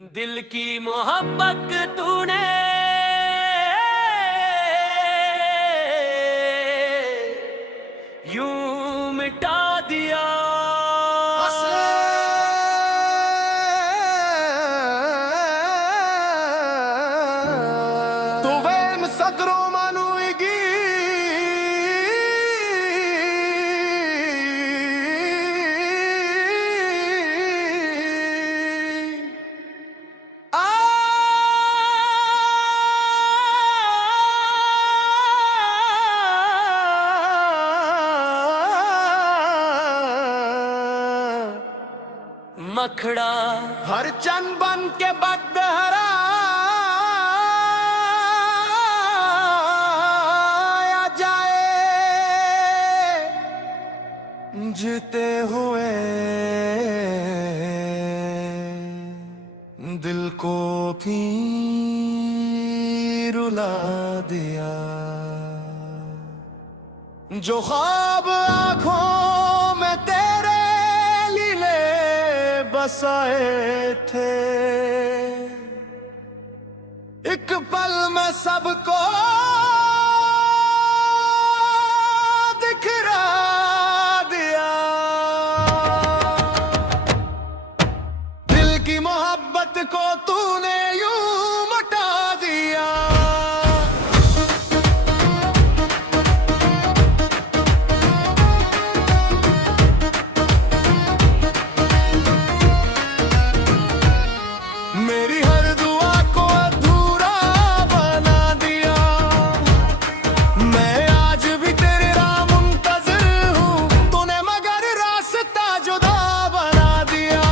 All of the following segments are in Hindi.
दिल की मोहब्बत तूने यूं मिटा दिया। Tu vem sagro manuigi मखड़ा हर चंद बन के बदहरा आ जाए जीते हुए दिल को भी रुला दिया। जो ख्वाब आंखों में तेरे लीले बसाए थे, एक पल में सबको दिखरा दिया। दिल की मोहब्बत को तूने यूं मिटा दिया। मेरी हर दुआ को अधूरा बना दिया। मैं आज भी तेरे राह मुंतज़िर हूँ, तूने मगर रास्ता जुदा बना दिया।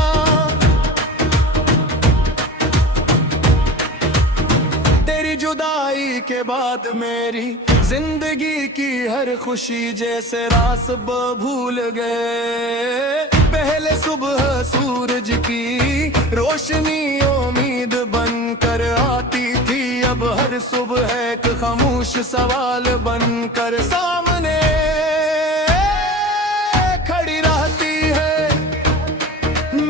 तेरी जुदाई के बाद मेरी जिंदगी की हर खुशी जैसे रास्ब भूल गए। पहले सुबह सूरज की रोशनी उम्मीद बनकर आती थी, अब हर सुबह एक खामोश सवाल बनकर सामने खड़ी रहती है।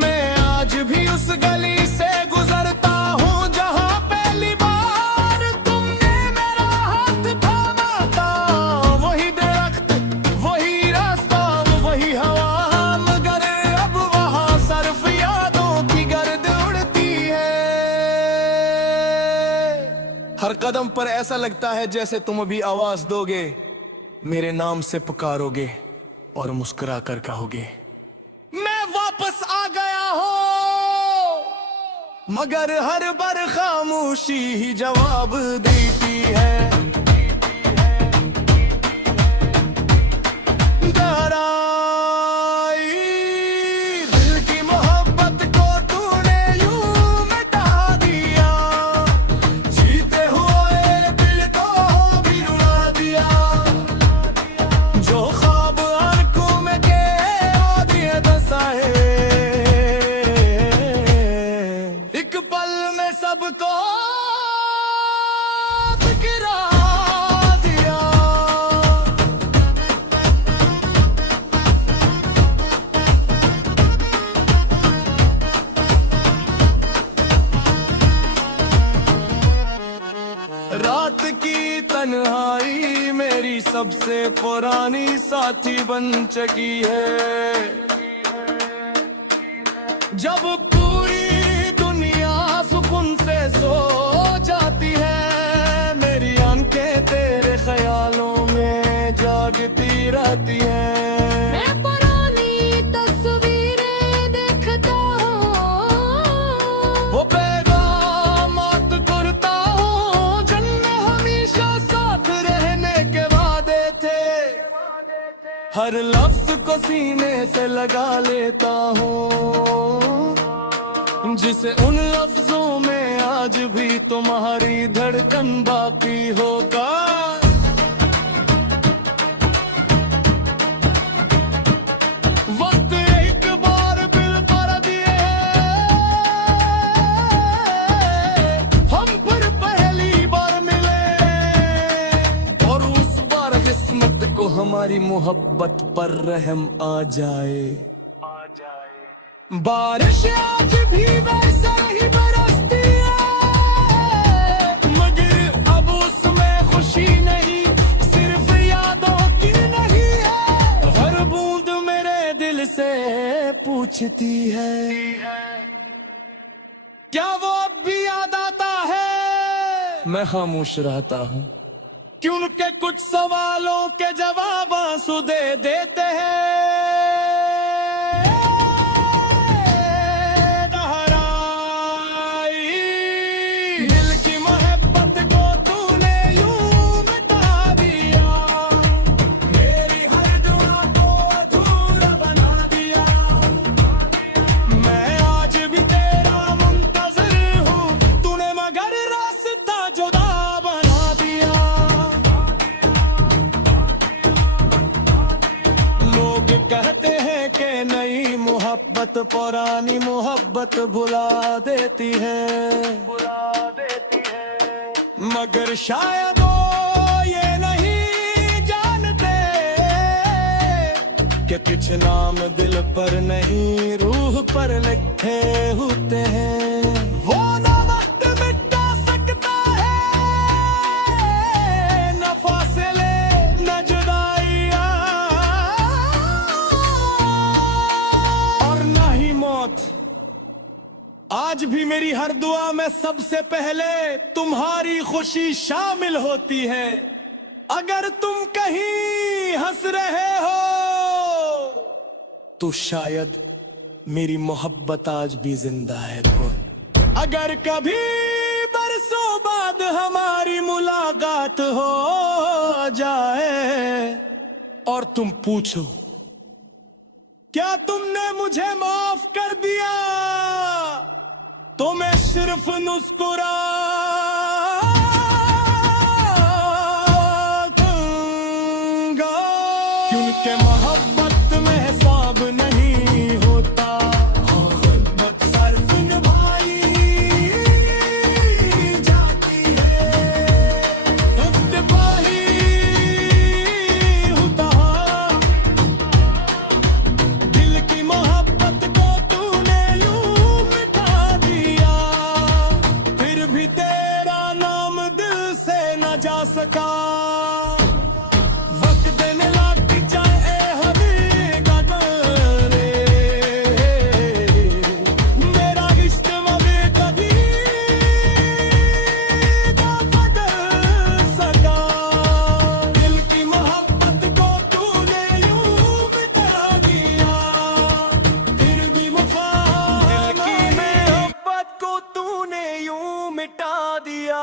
मैं आज भी उस गली से गुजरता हूँ जहाँ पहली बार तुमने मेरा हाथ थामा था। वही दरख्त, वही रास्ता, वही हवा, मगर अब वहाँ सिर्फ यादों की गर्द उड़ती है। हर कदम पर ऐसा लगता है जैसे तुम अभी आवाज दोगे, मेरे नाम से पुकारोगे और मुस्कुरा कर कहोगे मैं वापस आ गया हूँ। मगर हर बार खामोशी ही जवाब देती है। गहराई दिल की मोहब्बत को तूने यूं मिटा दिया। जीते हुए दिल को भी रुला दिया। जो ख्वाब आंखों में के वो दिए दसाए, एक पल में सबको गिरा दिया। रात की तन्हाई मेरी सबसे पुरानी साथी बन चुकी है। जब पूरी दुनिया सुकून से सो जाती है, मेरी आंखें तेरे ख्यालों में जागती रहती हैं। मैं पुरानी तस्वीरें देखता हूँ, वो पैगामात करता हूँ जिनमें हमेशा साथ रहने के वादे थे। हर लफ्ज को सीने से लगा लेता हूँ, जिसे उन लफ्जों में आज भी तुम्हारी धड़कन बाकी होगा। वक्त एक बार बिल पर दिए, हम फिर पहली बार मिले, और उस बार किस्मत को हमारी मोहब्बत पर रहम आ जाए। बारिश आज भी वैसा ही बरस है। क्या वो अब भी याद आता है? मैं खामोश रहता हूँ कि उनके कुछ सवालों के जवाब आंसू दे देते हैं। दोहराई दिल की मोहब्बत को तूने यूं मिटा दिया, मेरी हर दुआ को अधूरा बना दिया। मैं आज भी तेरा मुंतज़िर हूँ, तूने मगर रास्ता जुदा बना दिया। लोग कहते हैं कि नई मोहब्बत पुरानी मोहब्बत भुला देती है, मगर शायद वो ये नहीं जानते कि कुछ नाम दिल पर नहीं रूह पर लिखे होते हैं। वो ना वक्त मिटा सकता है, न फासले न जुदाइयाँ और न ही मौत। आज भी मेरी हर दुआ में सबसे पहले तुम्हारी खुशी शामिल होती है। अगर तुम कहीं हंस रहे हो तो शायद मेरी मोहब्बत आज भी जिंदा है। अगर कभी बरसों बाद हमारी मुलाकात हो जाए और तुम पूछो क्या तुमने मुझे माफ कर दिया, तो मैं सिर्फ मुस्कुरा दूंगा, क्योंकि मोहब्बत में हिसाब नहीं होता। मोहब्बत सिर्फ निभाई जाती है, इफ्तिताही होता। दिल की मोहब्बत को तूने यूं मिटा दिया, फिर भी तेरा नाम दिल से न जा सका। वक्त देने लग जाए हकीकत रे, मेरा इश्क मगर कभी ना बदल सका। दिल की मोहब्बत को तूने यूं मिटा दिया, फिर भी वफा दिल की मोहब्बत को तूने यूं मिटा दिया।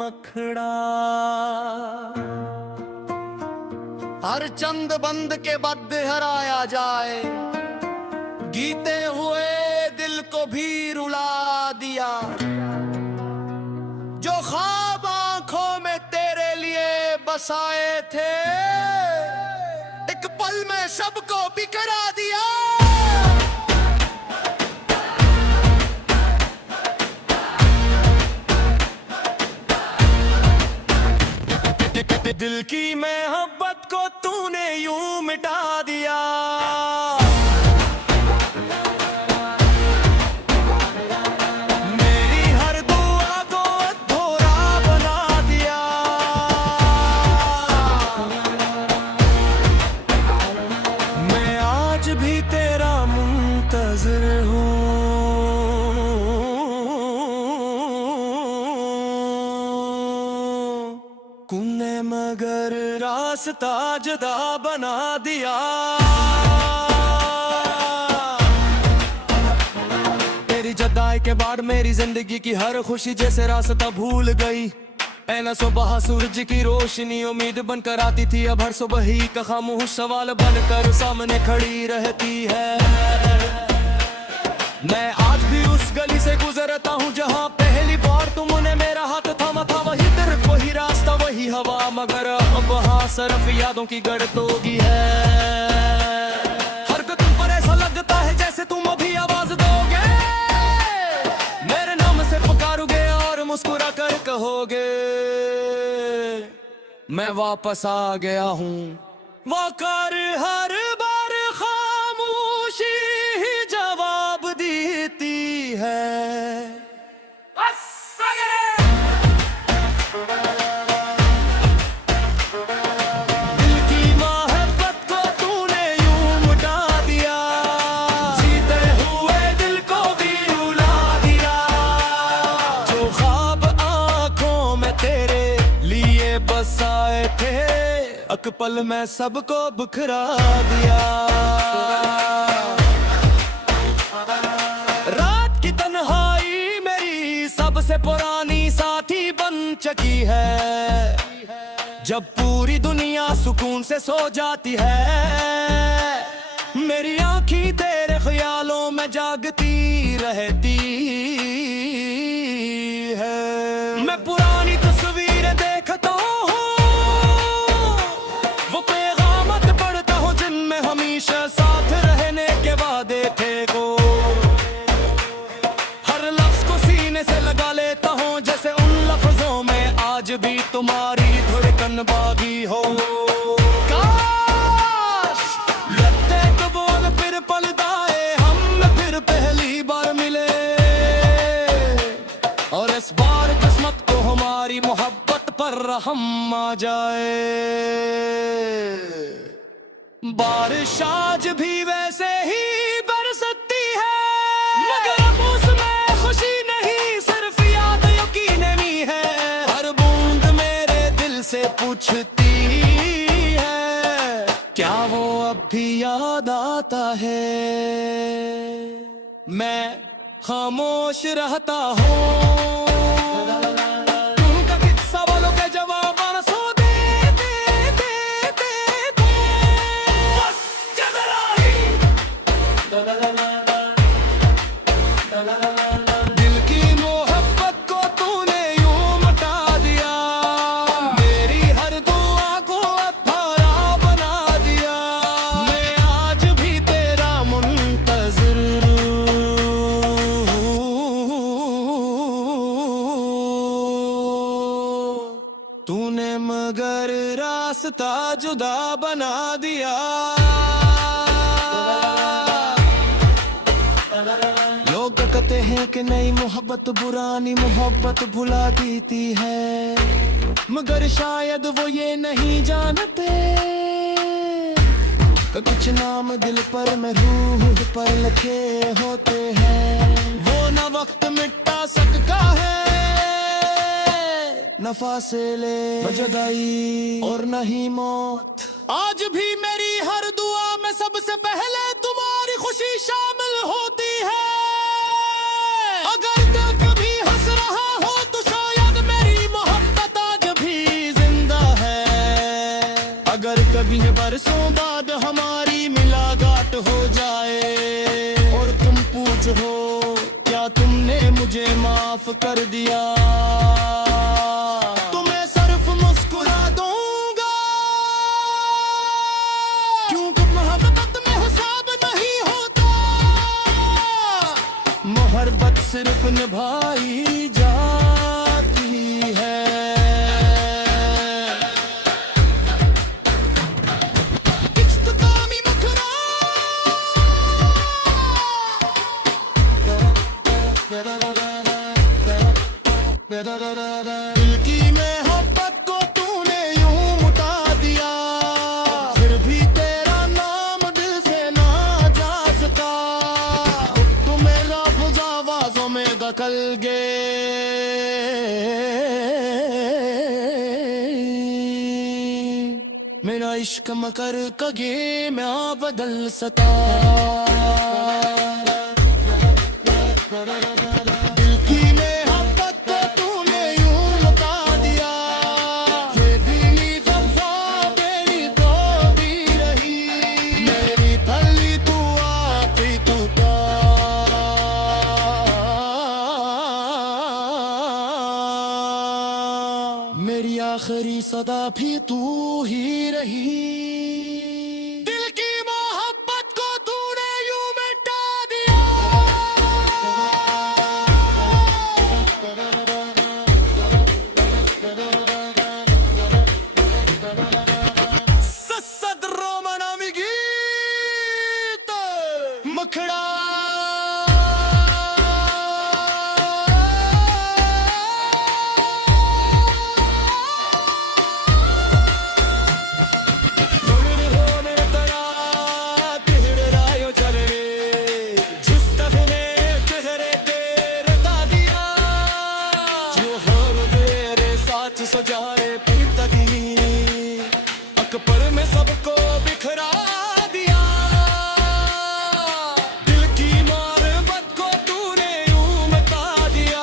मखड़ा हर चंद बंद के बद हराया जाए, गीते हुए दिल को भी रुला दिया। जो ख्वाब आंखों में तेरे लिए बसाए थे, एक पल में सबको बिखरा दिया। दिल की मोहब्बत को तूने यूं मिटा दिया। मेरी हर दुआ को अधूरा बना दिया। मैं आज भी तेरा मुंतज़िर हूँ, तूने मगर रास्ता जुदा बना दिया। तेरी जुदाई के बाद मेरी जिंदगी की हर खुशी जैसे रास्ता भूल गई। पहला सुबह सूरज की रोशनी उम्मीद बनकर आती थी, अब हर सुबह ही का खामोश सवाल बनकर सामने खड़ी रहती है। मैं आज भी उस गली से गुजरता हूँ जहाँ पहली बार तुमने मेरा हाथ थामा था। वही दर्द वही रास्ता वही हवा, मगर अब वहाँ सिर्फ यादों की गड़तोगी है। हर कदम पर ऐसा लगता है जैसे तुम अभी आवाज दोगे, मेरे नाम से पुकारोगे और मुस्कुरा कर कहोगे मैं वापस आ गया हूँ। वो कर हर बार खामोशी ही एक पल में सबको बिखरा दिया। रात की तन्हाई मेरी सबसे पुरानी साथी बन चुकी है। जब पूरी दुनिया सुकून से सो जाती है, मेरी आँखें तेरे ख्यालों में जागती रहती है। मैं पुरानी तस्वीरें देखता हूँ, वो पैगामत पढ़ता हूँ जिनमें हमेशा साथ रहने के वादे थे को। हर लफ्ज को सीने से लगा लेता हूँ, जैसे उन लफ्जों में आज भी तुम्हारी धड़कन बागी हो। काश लगते कबूल फिर पलदाए हम फिर पहली बार मिले, और इस बार किस्मत को हमारी मोहब्बत पर रहम आ जाए। बारिश आज भी वैसे ही बरसती है, मगर अब उसमें खुशी नहीं सिर्फ याद यकीन नहीं है। हर बूंद मेरे दिल से पूछती है, क्या वो अब भी याद आता है। मैं खामोश रहता हूँ, उनका किस सवालों के जवाब आंसू दे दे दे दे दे। बस जरा ही दिल की मोहब्बत को तूने यूं मिटा दिया, मेरी हर दुआ को अधूरा बना दिया। मैं आज भी तेरा मुंतज़िर तूने मगर रास्ता जुदा बना दिया। लोग कहते हैं कि नई मोहब्बत पुरानी मोहब्बत भुला देती है, मगर शायद वो ये नहीं जानते कि कुछ नाम दिल पर में रूह पर लिखे होते हैं। वो न वक्त मिटा सकता है, न फासिले न जुदाई और न ही मौत। आज भी मेरी हर दुआ में सबसे पहले तुम्हारी खुशी शामिल होती है। अगर तो कभी हंस रहा हो तो शायद मेरी मोहब्बत आज भी जिंदा है। अगर कभी बरसों बाद हमारी मुलाकात हो जाए और तुम पूछो क्या तुमने मुझे माफ कर दिया, तो मैं सिर्फ मुस्कुरा दूंगा, क्योंकि मोहब्बत में हिसाब नहीं होता। मोहब्बत सिर्फ निभाई जाती है। इख्तितामी मुखरा दिल की मोहब्बत को तूने यूं मुटा दिया, फिर भी तेरा नाम दिल से ना जा सका। तो मेरा लफ्ज़ आवाज़ों में दखल गे, मेरा इश्क मकर कगे मैं बदल सका। दिल की मोहब्बत को तूने यूं लुटा दिया, ये दिली वफा तेरी तो भी रही। मेरी पहली तू आखिरी तू का, मेरी आखिरी सदा भी तू ही रही। दिल की मोहब्बत को तूने यूं मिटा दिया। मुखड़ा सजाए पितगी एक पल में सबको बिखरा दिया। दिल की मोहब्बत को तूने यूं मिटा दिया।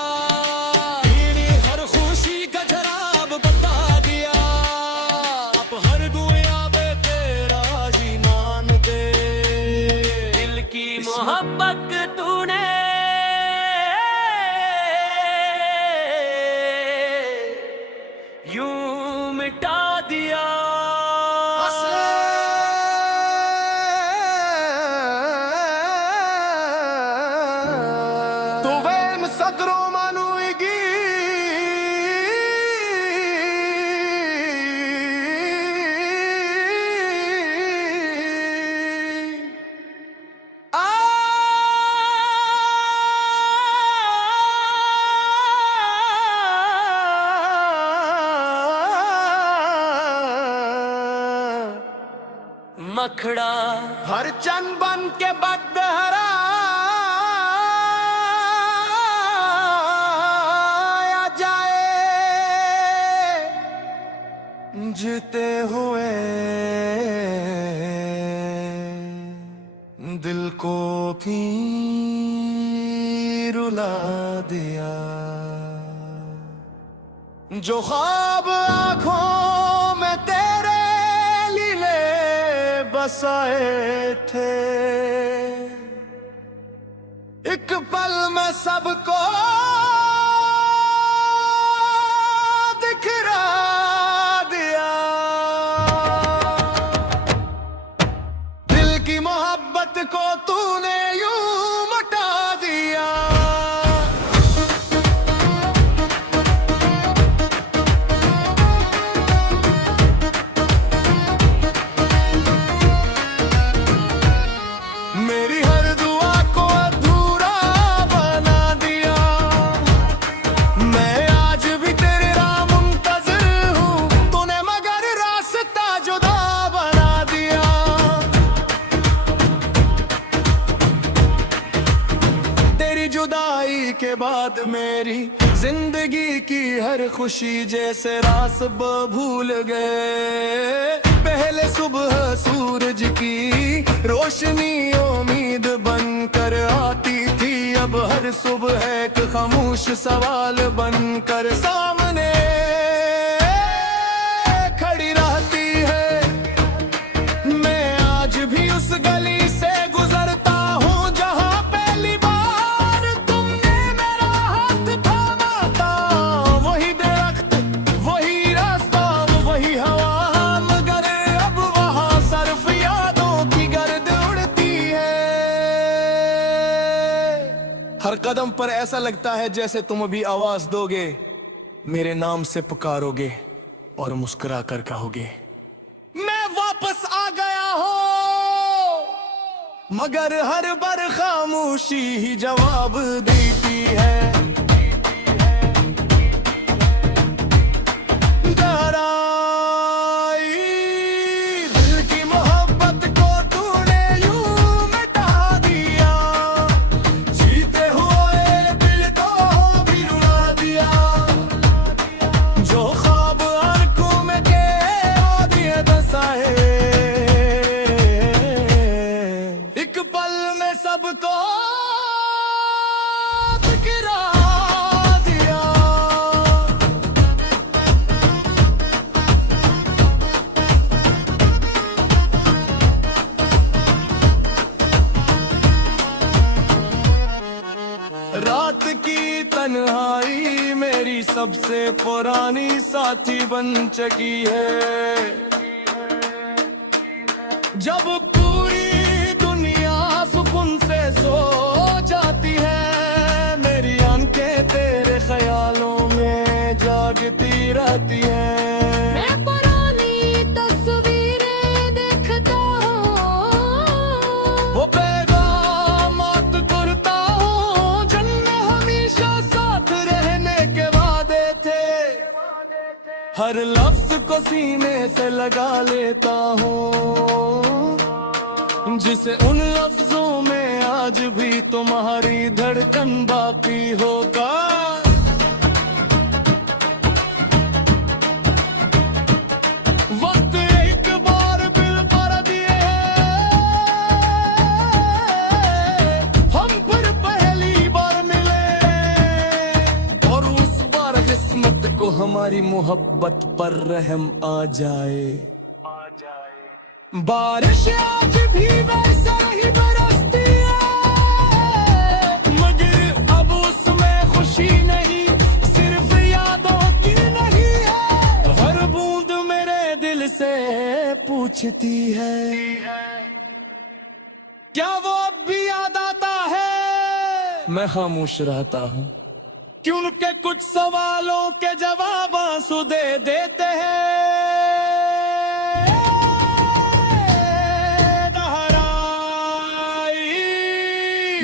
तेरी हर खुशी का जराब बता दिया। अब हर दुआ में तेरा जी मान दे। दिल की मोहब्बत तूने यूं मिटा दिया। Tu vem sagro manuigi. मखड़ा हर चंद बन के बदहरा जाए। जीते हुए दिल को भी रुला दिया। जो ख्वाब आंखों में तेरे लीले बसाए थे, एक पल में सबको दिखरा दिया। दिल की मोहब्बत को तूने यूं मिटा दिया। मेरी हर दुआ को अधूरा बना दिया। मैं आज भी तेरे राह मुंतज़िर हूँ, तूने मगर रास्ता जुदा बना दिया। तेरी जुदाई के बाद मेरी जिंदगी की हर खुशी जैसे रास्ब भूल गए। पहले सुबह सूरज की रोशनी उम्मीद बनकर आती थी, अब हर सुबह एक खामोश सवाल बनकर सामने खड़ी रहती है। मैं आज भी उस गली से गुजरता हूँ जहाँ पहली बार तुमने मेरा हाथ थामा था। वही दरख्त, वही रास्ता, वही हवा, मगर अब वहाँ सर्फ यादों की गर्द उड़ती है। हर कदम पर ऐसा लगता है जैसे तुम अभी आवाज दोगे, मेरे नाम से पुकारोगे और मुस्कुरा कर कहोगे मैं वापस आ गया हूँ। मगर हर बार खामोशी ही जवाब देती है। गहराई दिल की मोहब्बत को तूने यूं मिटा दिया। जीते हुए दिल को भी रुला दिया। जो ख्वाब आंखों में के दिए दसाए, एक पल में सबको बिखरा दिया। रात की तन्हाई मेरी सबसे पुरानी साथी बन चुकी है। जब पूरी दुनिया सुकून से सो जाती है, मेरी आंखें तेरे ख्यालों में जागती रहती हैं। मैं पुरानी तस्वीरें देखता हूँ, वो पैगामात करता हूँ जिनमें हमेशा साथ रहने के वादे थे। हर लफ्ज को सीने से लगा लेता हूँ, जिसे उन लफ्जों में आज भी तुम्हारी धड़कन बाकी होगा। वक्त एक हमारी मोहब्बत पर रहम आ जाए। बारिश आज भी वैसे ही बरसती है, मगर अब उसमें खुशी नहीं, सिर्फ यादों की नहीं है। हर बूंद मेरे दिल से पूछती है, क्या वो अब भी याद आता है? मैं खामोश रहता हूँ कि उनके कुछ सवालों के जवाब आंसू दे देते हैं।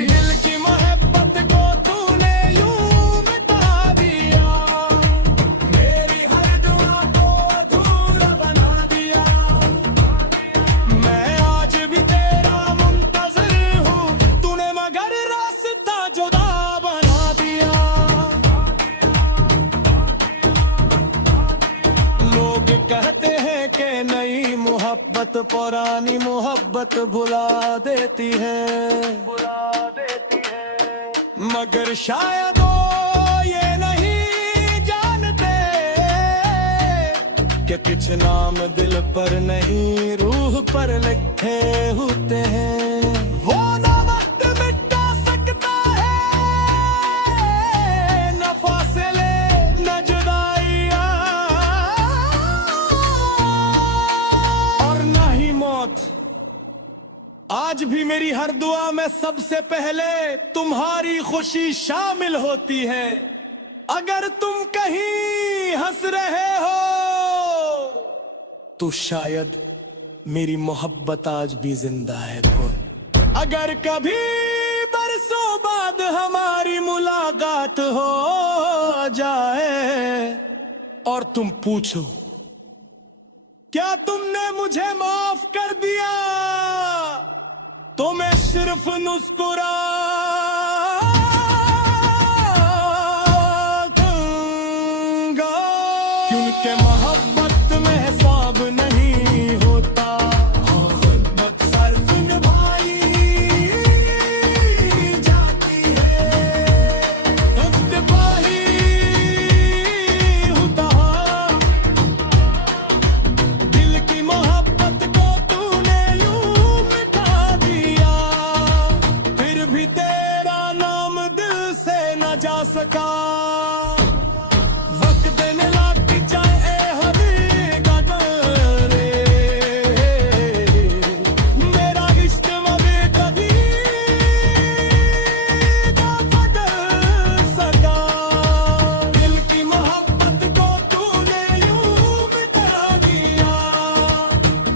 दिल की मोहब्बत को तूने यूं मिटा दिया, मेरी हर दुआ को अधूरा बना दिया। मैं आज भी तेरा मुंतज़िर हूँ, तूने मगर रास्ता जुदा बना दिया। लोग कहते हैं कि नई मोहब्बत पुरानी मोहब्बत भुला देती है, मगर शायद वो ये नहीं जानते कि कुछ नाम दिल पर नहीं रूह पर लिखे होते हैं। वो ना वक्त मिटा सकता है, न फासले न जुदाइयां और न ही मौत। आज भी मेरी हर दुआ में सबसे पहले तुम्हारी खुशी शामिल होती है। अगर तुम कहीं हंस रहे हो तो शायद मेरी मोहब्बत आज भी जिंदा है। अगर कभी बरसों बाद हमारी मुलाकात हो जाए और तुम पूछो क्या तुमने मुझे माफ कर दिया, तो मैं सिर्फ मुस्कुरा दूंगा, क्योंकि मोहब्बत में हिसाब नहीं होता। खुद सर्फ निभाई जाती है, इफ्तिताही होता। दिल की मोहब्बत को तूने यूं मिटा दिया, फिर भी तेरा नाम दिल से न जा सका। वक्त देने लग जाए हकीकत रे, मेरा इश्क मगे कभी ना बदल सका। दिल की मोहब्बत को तूने यूं मिटा दिया,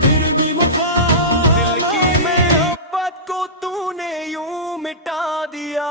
फिर भी दिल की मोहब्बत को तूने यूं मिटा दिया।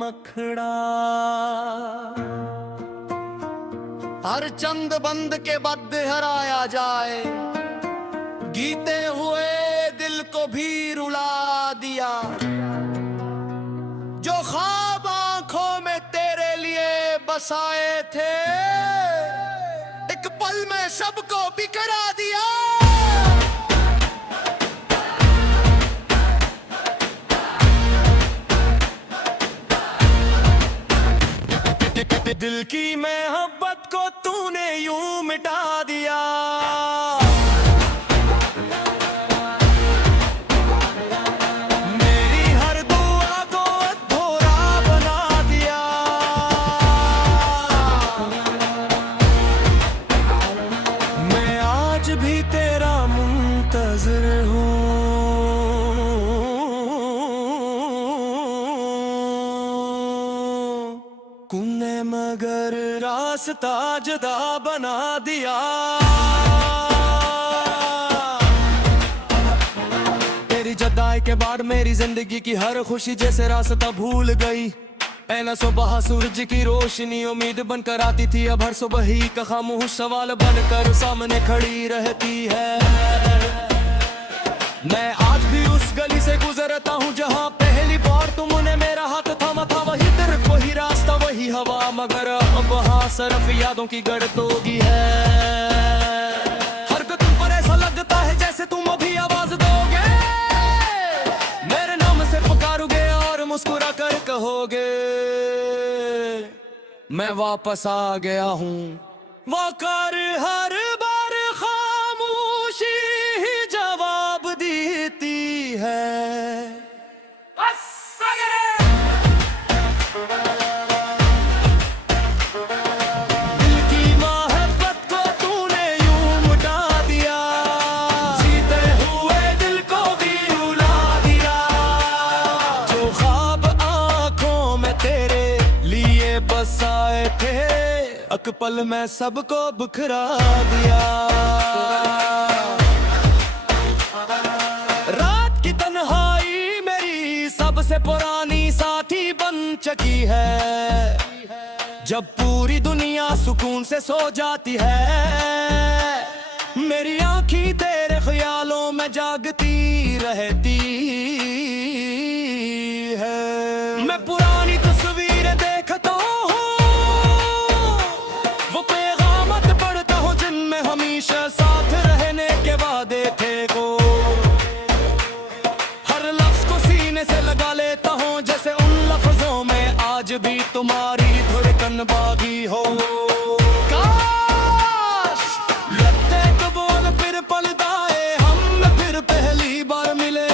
मखड़ा हर चंद बंद के बद हराया जाए, गीते हुए दिल को भी रुला दिया। जो ख्वाब आंखों में तेरे लिए बसाए थे, एक पल में सबको बिखरा दिया। दिल की मोहब्बत को तूने यूं मिटा दिया, मेरी हर दुआ को अधूरा बना दिया। मैं आज भी तेरा मुंतज़िर हूँ, तूने मगर रास्ता जुदा बना दिया। तेरी जुदाई के बाद मेरी जिंदगी की हर खुशी जैसे रास्ता भूल गई। पहला सुबह सूरज की रोशनी उम्मीद बनकर आती थी, अब हर सुबह ही का खामोश सवाल बनकर सामने खड़ी रहती है। मैं आज भी उस गली से गुजरता हूँ जहाँ पहली बार तुमने मेरा हाथ थामा था। वही दर्द वही रास्ता वही हवा, मगर अब वहाँ सरफ यादों की गड़तोगी है। हरकतों पर ऐसा लगता है जैसे तुम अभी आवाज दोगे, मेरे नाम से पुकारोगे और मुस्कुरा कर कहोगे मैं वापस आ गया हूँ। वो कर हर बार खामोशी ही जवाब देती है। दिल की मोहब्बत को तूने यूं मिटा दिया, जीते हुए दिल को भी रुला दिया। जो ख्वाब आंखों में तेरे लिए बसाए थे, एक पल में सबको बिखरा दिया। रात की तन्हाई मेरी सबसे पुरानी साथी बन चुकी है। जब पूरी दुनिया सुकून से सो जाती है, मेरी आंखें तेरे ख्यालों में जागती रहती है। मैं पुरानी तस्वीरें देखता हूँ, वो पैगामत पढ़ता हूँ जिनमें हमेशा साथ रहने के वादे थे को। हर लफ्ज को सीने से लगा लेता हूँ जैसे उन लफ्जों में आज भी तुम्हारी धड़कन बागी हो। काश लगते कबूल फिर पलदाए हम फिर पहली बार मिले,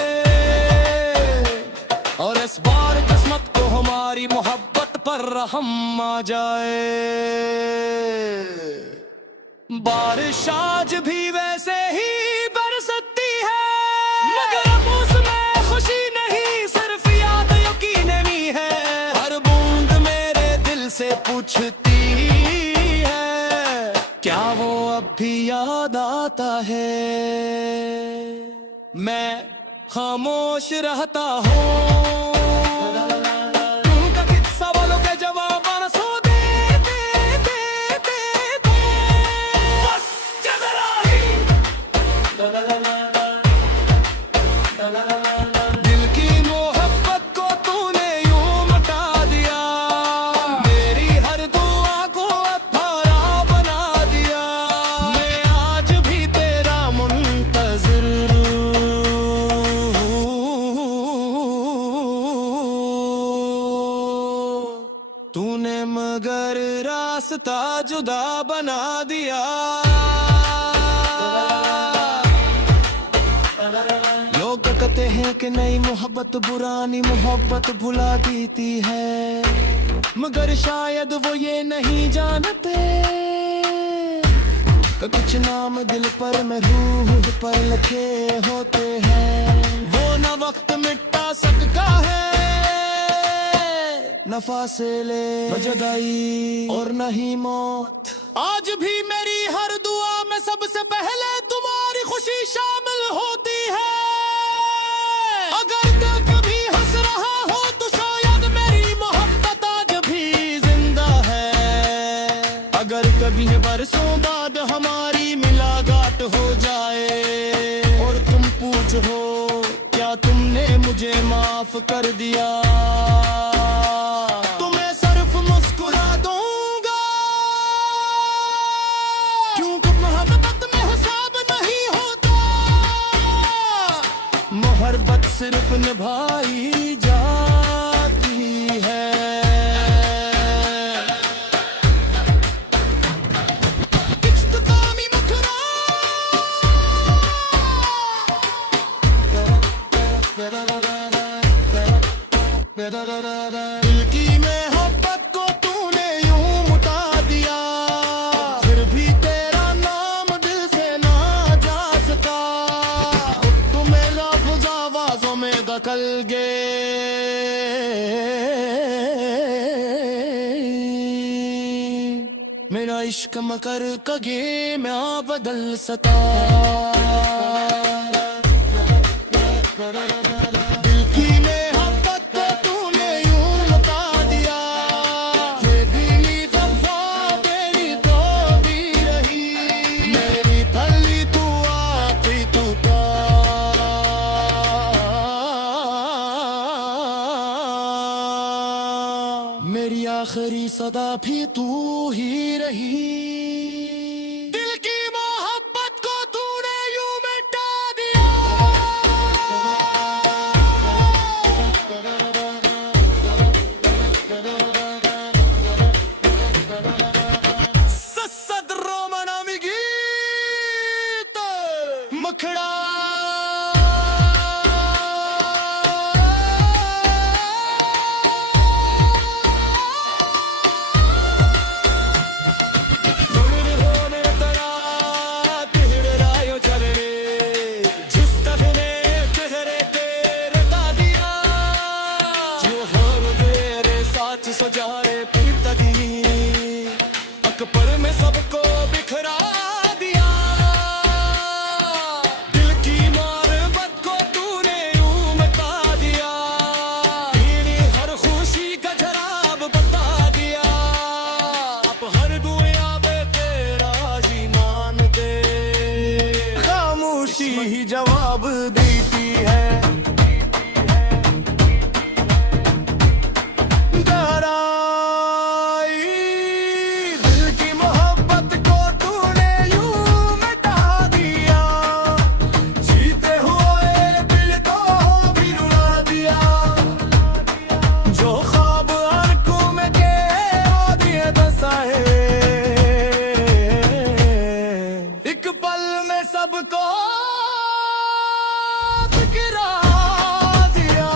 और इस बार किस्मत को हमारी मोहब्बत पर रहम आ जाए। बारिश आज भी वैसे ही बरसती है, मगर अब उसमें खुशी नहीं सिर्फ याद यकीन में है। हर बूंद मेरे दिल से पूछती है, क्या वो अब भी याद आता है। मैं खामोश रहता हूँ, उनका किस सवालों के जवाब आंसू दे दे दे दे दे। बस जरा ही दिल की मोहब्बत को तूने यूं मिटा दिया, मेरी हर दुआ को अधूरा बना दिया। मैं आज भी तेरा मुंतज़िर तूने मगर रास्ता जुदा बना दिया। लोग कहते हैं कि नई मोहब्बत पुरानी मोहब्बत भुला देती है, मगर शायद वो ये नहीं जानते कि कुछ नाम दिल पर में रूह पर लिखे होते हैं। वो न वक्त मिटा सकता है, न फासिले न जुदाई और न ही मौत। आज भी मेरी हर दुआ में सबसे पहले तुम्हारी खुशी शामिल होती है। अगर तो कभी हंस रहा हो तो शायद मेरी मोहब्बत आज भी जिंदा है। अगर कभी बरसों बाद हमारी मुलाकात हो जाए और तुम पूछो क्या तुमने मुझे माफ कर दिया, तो मैं सिर्फ मुस्कुरा दूंगा, क्योंकि मोहब्बत में हिसाब नहीं होता, मोहब्बत सिर्फ निभाई जाती है। इख्तितामी मुखरा दिल की मोहब्बत को तूने यूं मिटा दिया, फिर भी तेरा नाम दिल से ना जा सका। तो मेरा लफ्ज़ आवाज़ों में दखल मेरा इश्क मकर कगे मैं बदल सका। दिल की मोहब्बत को तूने यूं मिटा दिया, ये दिली वफा तेरी तो भी रही, मेरी पहली तू आखिरी तू का। मेरी आखिरी सदा भी तू ही रही। दिल की मोहब्बत को तूने यूं मिटा दिया। सद रोमन अमिगीत मखड़ा सजारे पीतगी अकबर में सबको बिखरा दिया। दिल की मोहब्बत को तूने यूं मिटा दिया। तेरी हर खुशी का जराब बता दिया। अब हर दुनिया में तेरा जी मान दे। खामोशी ही जवाब देती है। एक पल में सबको बिखरा दिया।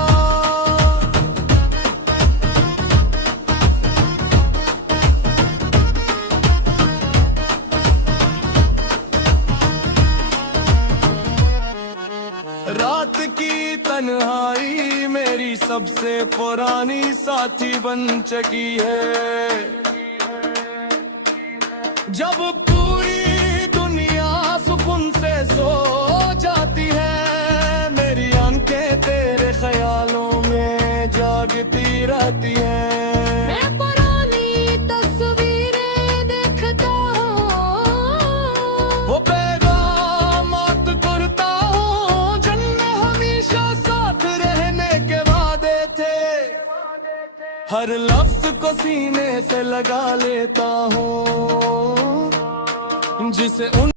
रात की तन्हाई मेरी सबसे पुरानी साथी बन चुकी है। जब पूरी दुनिया सुकून से सो जाती है, मेरी आंखें तेरे ख्यालों में जागती रहती हैं। मैं पुरानी तस्वीरें देखता हूँ, वो पैगामात करता हूँ जिनमें हमेशा साथ रहने के वादे थे। हर लफ्ज को सीने से लगा लेता हूँ जिसे उन